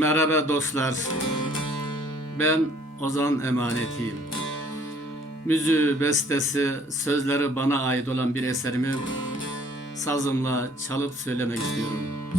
Merhaba dostlar. Ben Ozan Emanetiyim. Müziği, bestesi, sözleri bana ait olan bir eserimi sazımla çalıp söylemek istiyorum.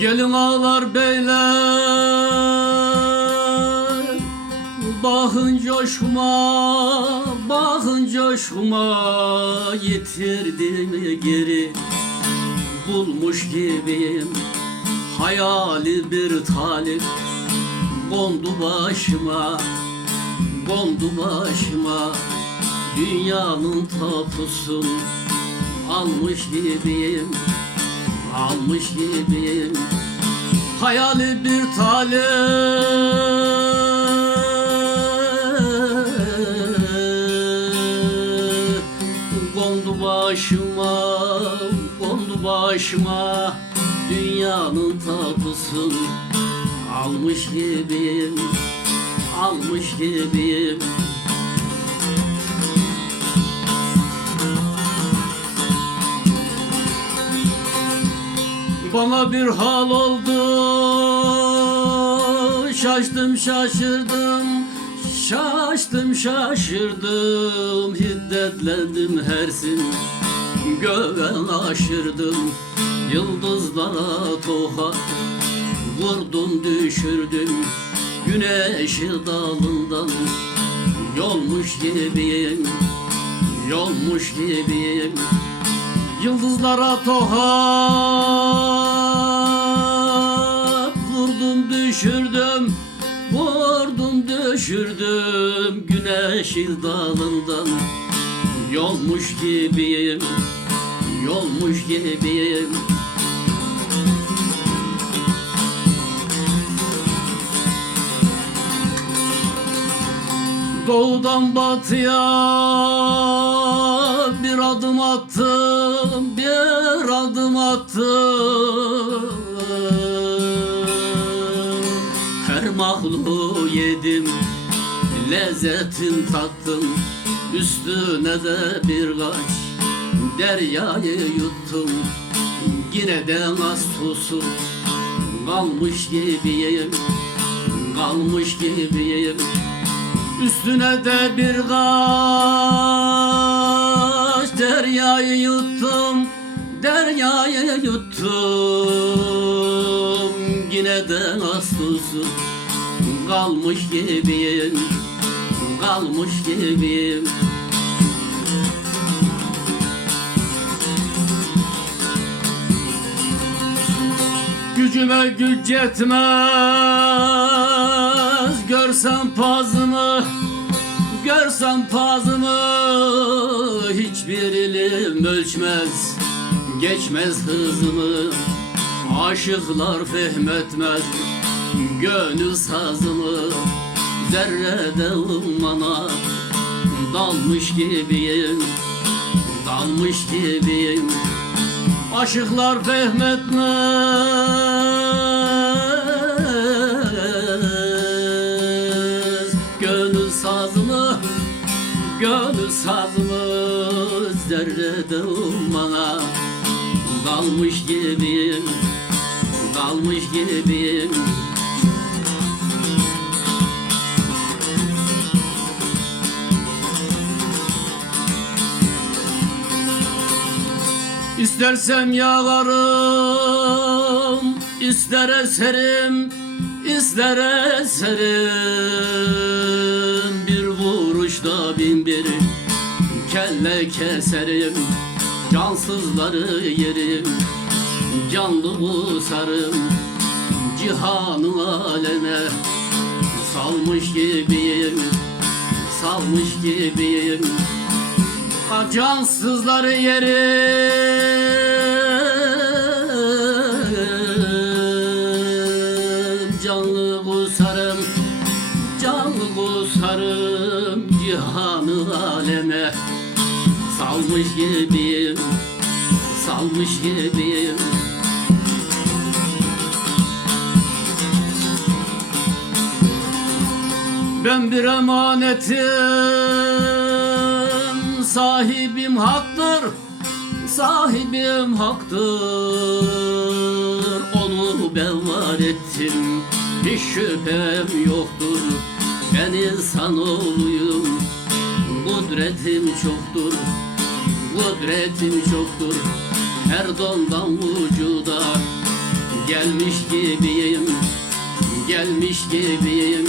Gelin ağlar beyler. Bakın coşma Bakın coşma. Yitirdim geri. Bulmuş gibiyim. Hayali bir talip. Kondu başıma Kondu başıma. Dünyanın tapusun. Almış gibiyim almış gibiyim Hayali bir talep. Kondu başıma, kondu başıma Dünyanın tapusun Almış gibiyim, almış gibiyim Bana bir hal oldu. Şaştım şaşırdım. Şaştım şaşırdım. Hiddetlendim hersin Göğen aşırdım. Yıldızlara toha Vurdum düşürdüm. Güneşi dalından Yolmuş gibiyim Yolmuş gibiyim. Yıldızlara tohat düşürdüm Vurdum düşürdüm Güneş dalından Yolmuş gibiyim Yolmuş gibiyim Doğudan batıya bir adım attım, bir adım attım. Mahluğu yedim, lezzetin tattım. Üstüne de bir kaç deryayı yuttum. Yine de az kalmış gibiyim, kalmış gibiyim. Üstüne de bir kaç deryayı yuttum Deryayı yuttum Yine de nasılsın Kalmış gibiyim Kalmış gibiyim. Gücüme güç yetmez Görsem pazımı Görsem pazımı Hiçbir ilim ölçmez Geçmez hızımı Aşıklar fehmetmez Gönül sazımı Zerrede ummana Dalmış gibiyim Dalmış gibiyim. Aşıklar fehmetmez. Gönül sazımı Gönül sazımı Zerrede ummana Dalmış gibiyim Dalmış gibiyim İstersem yağarım, ister eserim, ister eserim. Bir vuruşta bin bir kelle keserim Cansızları yerim, canlı busarım Cihanı aleme salmış gibiyim, salmış gibiyim Cansızları yerim Canlı kusarım bu sarım cihanı aleme. Salmış gibiyim, salmış gibiyim. Ben bir emanetim, sahibim haktır, sahibim haktır. Onu ben ettim, hiç şüphem yoktur. Ben insanoğluyum, kudretim çoktur, kudretim çoktur. Her dondan vücuda gelmiş gibiyim, gelmiş gibiyim.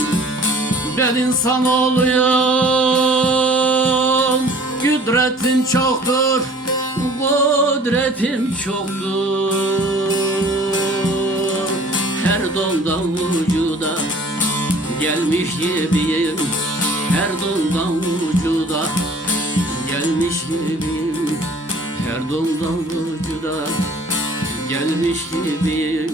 Ben insanoğluyum Güdretim çoktur Kudretim çoktur. Her dondan vücuda Gelmiş gibiyim Her dondan vücuda Gelmiş gibiyim. Her dondan vücuda Gelmiş gibiyim